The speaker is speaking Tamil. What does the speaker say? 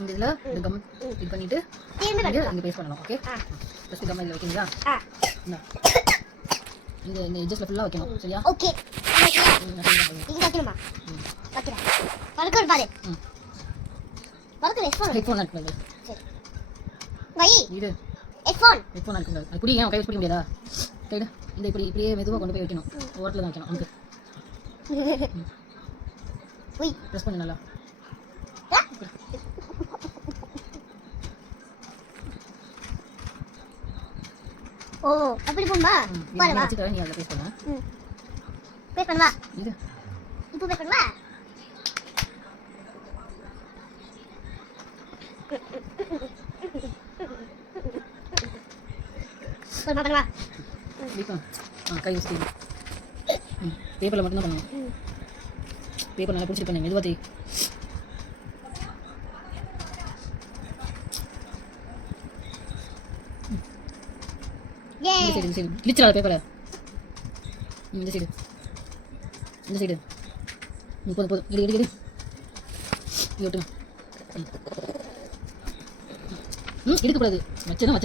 இந்த இதில் இந்த கம் இது பண்ணிவிட்டு இங்கே பேஸ்ட் பண்ணலாம். ஓகே, ஃபஸ்ட்டு கம் இதில் வைக்கிங்களா? இந்த இந்த எட்ஜஸில் ஃபுல்லாக வைக்கணும். சரியா? ஓகே. இங்கே வைக்கணுமா? வைக்கிறேன். வளர்க்கணும் பாரு. வளர்க்கணும். ஹெட்ஃபோன் இருக்குல்ல? சரி வை. இது ஹெட்ஃபோன் இருக்குல்ல? அது புடி. ஏன் கை வச்சு பிடிக்க முடியாதா? கைடு இந்த இப்படியே மெதுவாக கொண்டு போய் வைக்கணும். ஓரத்தில் தான் வைக்கணும். அங்கே வை. ப்ரெஸ் பண்ணு நல்லா. ஓ அப்படி போமா? பாரு வா. வச்சு நீ அதில் பேஸ்ட் பண்ணு. பேஸ்ட் பண்ணு வா. இது இப்போ பேஸ்ட் பண்ணு வா. பண்ணு வா. கை வச்சு பேப்பரில் மட்டும்தான் பண்ணணும். பேப்பர் நல்லா பிடிச்சிட்டு பண்ணேன். மெதுவாக தேய். இந்த சைடு கிழிச்சிடாத பேப்பரை. இந்த சைடு போதும் இடி இடி இடி விட்டுங்க. எடுக்கக்கூடாது. வச்சதான்